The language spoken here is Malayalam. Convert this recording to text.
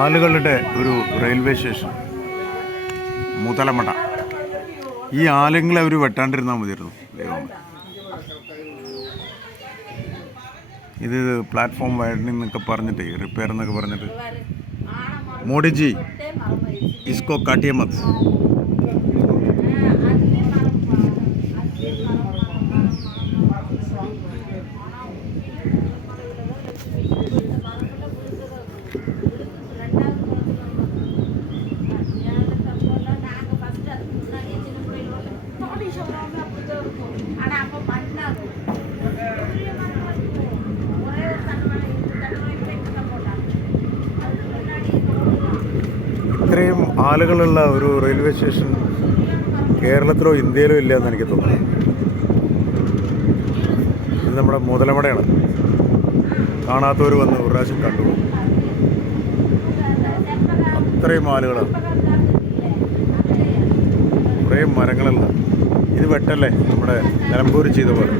ആലുകളുടെ ഒരു റെയിൽവേ സ്റ്റേഷൻ മുതലമട. ഈ ആലുകളെ അവർ വെട്ടാണ്ടിരുന്നാൽ മതിയായിരുന്നു. ദൈവം, ഇത് പ്ലാറ്റ്ഫോം വൈഡനിങ് എന്നൊക്കെ പറഞ്ഞിട്ട്, റിപ്പയർ എന്നൊക്കെ പറഞ്ഞിട്ട്, മോഡിജി ഇസ്കോ കാട്ടിയ മത്. ഇത്രയും ആളുകളുള്ള ഒരു റെയിൽവേ സ്റ്റേഷൻ കേരളത്തിലോ ഇന്ത്യയിലോ ഇല്ല എന്ന് എനിക്ക് തോന്നുന്നു. ഇത് നമ്മുടെ മുതലമടയാണ്. കാണാത്തവർ വന്ന് ഒരു പ്രാവശ്യം കണ്ടു. അത്രയും ആളുകളാണ്, കുറേ മരങ്ങളുള്ള. ഇത് വെട്ടല്ലേ നമ്മുടെ നിലമ്പൂർ ചെയ്ത പോലെ.